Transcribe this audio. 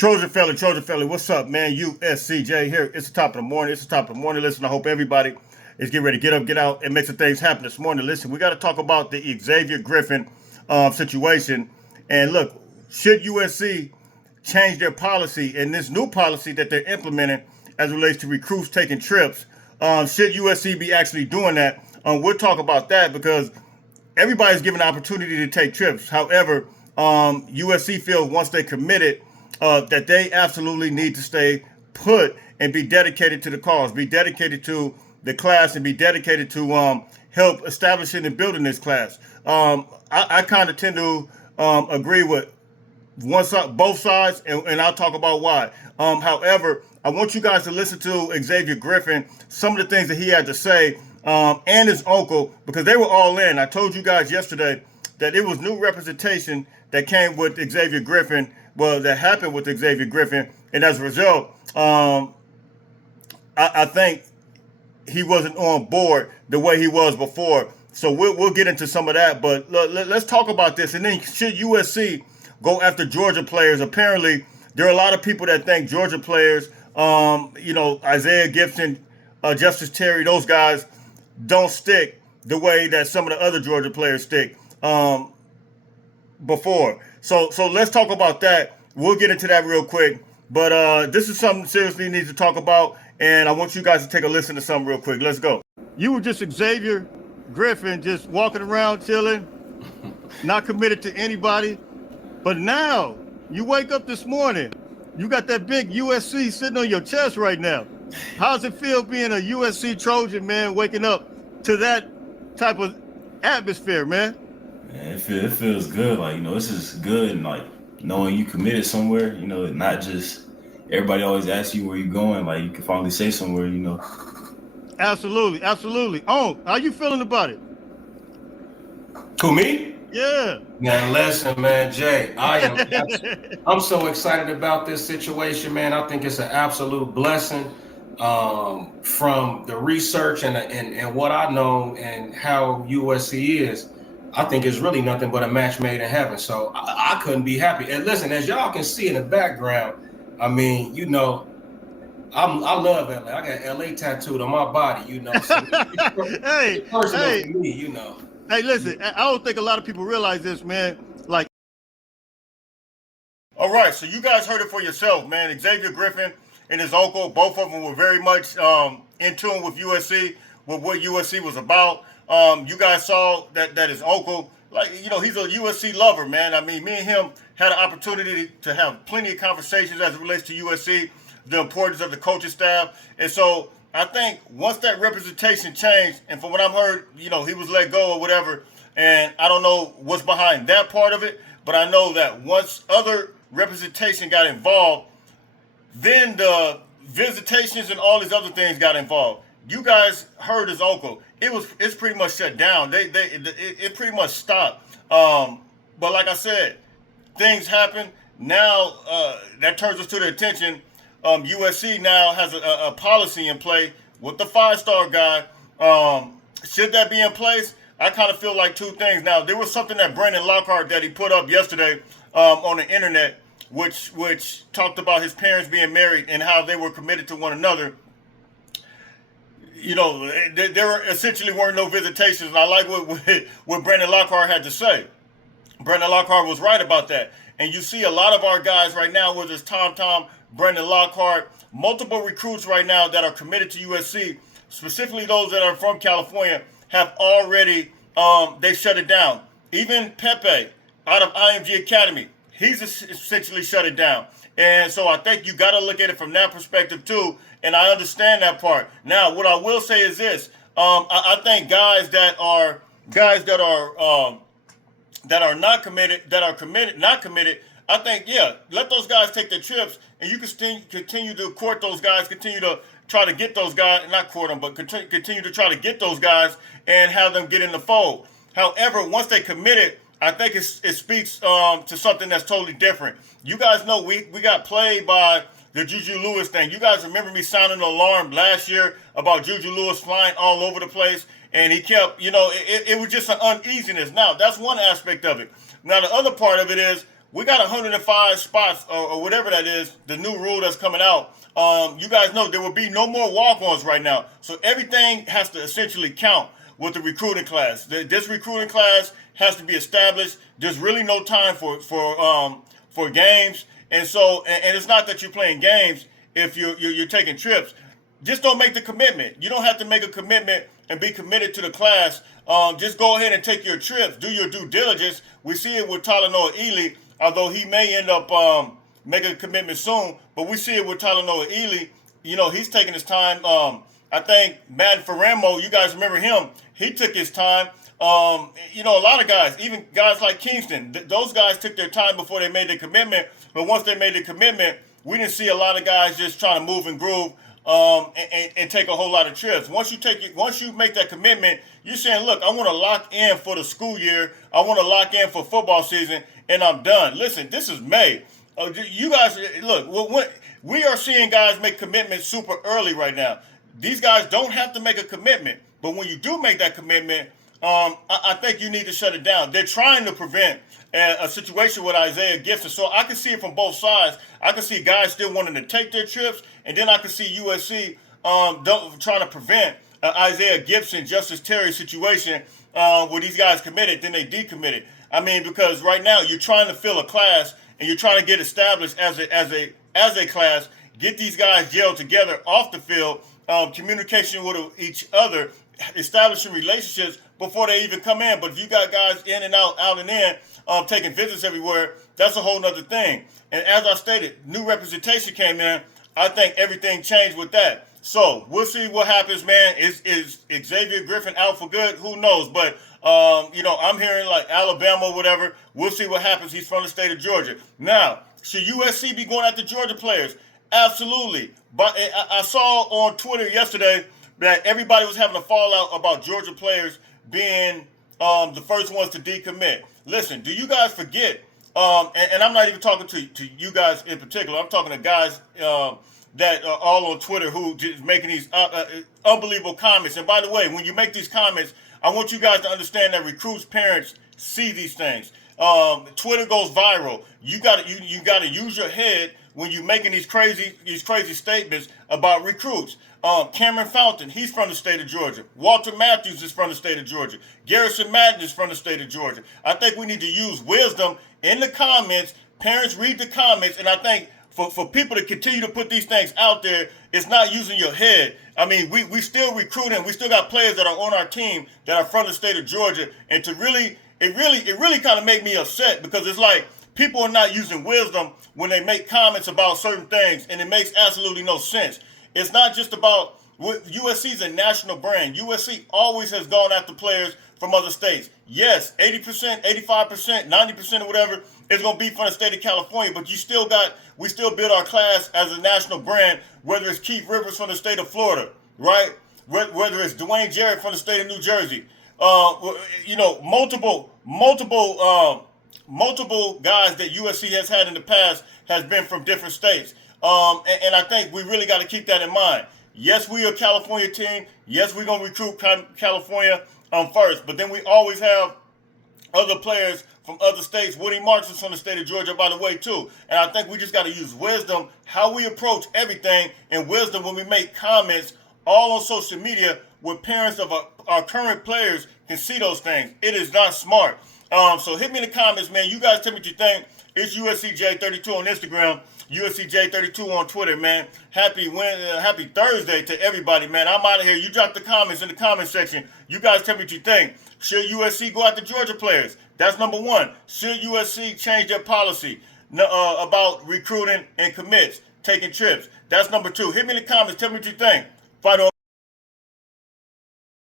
Trojan Felly, what's up, man? USCJ here. It's the top of the morning. Listen, I hope everybody is getting ready to get up, get out, and make some things happen this morning. Listen, we got to talk about the Xavier Griffin situation. And look, should USC change their policy and this new policy that they're implementing as it relates to recruits taking trips? Should USC be actually doing that? We'll talk about that because everybody's given an opportunity to take trips. However, USC feels once they committed that they absolutely need to stay put and be dedicated to the cause, be dedicated to the class, and be dedicated to help establishing and building this class. I kind of tend to agree with one side, both sides, and I'll talk about why. However, I want you guys to listen to Xavier Griffin, some of the things that he had to say, and his uncle, because they were all in. I told you guys yesterday that it was new representation that came with Xavier Griffin, that happened with Xavier Griffin, and as a result, I think he wasn't on board the way he was before. So we'll get into some of that, but let's talk about this. And then should USC go after Georgia players? Apparently, there are a lot of people that think Georgia players, Isaiah Gibson, Justice Terry, those guys don't stick the way that some of the other Georgia players stick before. So let's talk about that. We'll get into that real quick. But this is something seriously needs to talk about, and I want you guys to take a listen to something real quick. Let's go. You were just Xavier Griffin, just walking around chilling, not committed to anybody. But now you wake up this morning, you got that big USC sitting on your chest right now. How's it feel being a USC Trojan, man, waking up to that type of atmosphere, man? Man, it feels good. Like, this is good. And like, knowing you committed somewhere, not just everybody always asks you where you going. Like, you can finally say somewhere, Absolutely. Oh, how you feeling about it? Who, me? Yeah. Man, listen, man, Jay, I'm so excited about this situation, man. I think it's an absolute blessing. From the research and what I know and how USC is, I think it's really nothing but a match made in heaven. So I couldn't be happy. And listen, as y'all can see in the background, I mean, I love LA. I got LA tattooed on my body, So Hey, personal for me, Hey, listen, I don't think a lot of people realize this, man. Like, all right, so you guys heard it for yourself, man. Xavier Griffin and his uncle, both of them were very much in tune with USC, with what USC was about. You guys saw that his uncle, he's a USC lover, man. I mean, me and him had an opportunity to have plenty of conversations as it relates to USC, the importance of the coaching staff. And so I think once that representation changed, and from what I've heard, he was let go or whatever, and I don't know what's behind that part of it, but I know that once other representation got involved, then the visitations and all these other things got involved. You guys heard his uncle. It's pretty much shut down. It pretty much stopped. But like I said, things happen. Now that turns us to the attention. USC now has a policy in play with the 5-star guy. Should that be in place? I kind of feel like two things. Now, there was something that Brandon Lockhart that he put up yesterday on the internet, which talked about his parents being married and how they were committed to one another. There essentially weren't no visitations, and I like what Brandon Lockhart had to say. Brandon Lockhart was right about that. And you see a lot of our guys right now, whether it's Tom, Brandon Lockhart, multiple recruits right now that are committed to USC, specifically those that are from California, have already, they shut it down. Even Pepe out of IMG Academy, he's essentially shut it down. And so I think you got to look at it from that perspective too. And I understand that part. Now, what I will say is this: I think guys that are not committed, not committed. I think let those guys take their trips, and you can continue to court those guys, continue to try to get those guys, not court them, but continue to try to get those guys and have them get in the fold. However, once they committed, I think it speaks to something that's totally different. You guys know we got played by the Juju Lewis thing. You guys remember me sounding the alarm last year about Juju Lewis flying all over the place, and he kept, it was just an uneasiness. Now, that's one aspect of it. Now, the other part of it is we got 105 spots or whatever that is, the new rule that's coming out. You guys know there will be no more walk-ons right now. So everything has to essentially count with the recruiting class. This recruiting class has to be established. There's really no time for games. And so, and it's not that you're playing games if you're taking trips. Just don't make the commitment. You don't have to make a commitment and be committed to the class. Just go ahead and take your trips. Do your due diligence. We see it with Talanoa Ely, although he may end up making a commitment soon. But we see it with Talanoa Ely. You know, he's taking his time. I think Matt Ferramo, you guys remember him. He took his time. You know, a lot of guys, even guys like Kingston, those guys took their time before they made their commitment. But once they made the commitment, we didn't see a lot of guys just trying to move and groove and take a whole lot of trips. Once you make that commitment, you're saying, look, I want to lock in for the school year. I want to lock in for football season, and I'm done. Listen, this is May. You guys, look, we are seeing guys make commitments super early right now. These guys don't have to make a commitment, but when you do make that commitment, I think you need to shut it down. They're trying to prevent a situation with Isaiah Gibson. So I can see it from both sides. I can see guys still wanting to take their trips, and then I can see USC trying to prevent Isaiah Gibson, Justice Terry situation where these guys committed, then they decommitted. I mean, because right now you're trying to fill a class and you're trying to get established as a class, get these guys gelled together off the field, communication with each other, establishing relationships before they even come in. But if you got guys in and out and in, taking visits everywhere, that's a whole nother thing. And as I stated, new representation came in. I think everything changed with that. So we'll see what happens, man. Is Xavier Griffin out for good? Who knows? But you know, I'm hearing like Alabama or whatever. We'll see what happens. He's from the state of Georgia. Now, should USC be going after Georgia players? Absolutely. But I saw on Twitter yesterday that everybody was having a fallout about Georgia players being the first ones to decommit. Listen, do you guys forget? And I'm not even talking to you guys in particular. I'm talking to guys that are all on Twitter who just making these unbelievable comments. And by the way, when you make these comments, I want you guys to understand that recruits' parents see these things. Twitter goes viral. You got to use your head when you're making these crazy statements about recruits. Cameron Fountain, he's from the state of Georgia. Walter Matthews is from the state of Georgia. Garrison Madden is from the state of Georgia. I think we need to use wisdom in the comments. Parents read the comments, and I think for people to continue to put these things out there, it's not using your head. I mean, we still recruiting. We still got players that are on our team that are from the state of Georgia, and it really kind of make me upset because it's like people are not using wisdom when they make comments about certain things, and it makes absolutely no sense. It's not just about USC is a national brand. USC always has gone after players from other states. Yes, 80%, 85%, 90% or whatever is going to be from the state of California, but we still build our class as a national brand, whether it's Keith Rivers from the state of Florida, right? Whether it's Dwayne Jarrett from the state of New Jersey. You know, multiple guys that USC has had in the past has been from different states. And I think we really got to keep that in mind. Yes, we are a California team. Yes, we're going to recruit California first. But then we always have other players from other states. Woody Marks is from the state of Georgia, by the way, too. And I think we just got to use wisdom, how we approach everything, and wisdom when we make comments all on social media where parents of our current players can see those things. It is not smart. So hit me in the comments, man. You guys tell me what you think. It's USCJ32 on Instagram. USCJ32 on Twitter, man. Happy Thursday to everybody, man. I'm out of here. You drop the comments in the comment section. You guys tell me what you think. Should USC go after Georgia players? That's number one. Should USC change their policy about recruiting and commits, taking trips? That's number two. Hit me in the comments. Tell me what you think. Fight on.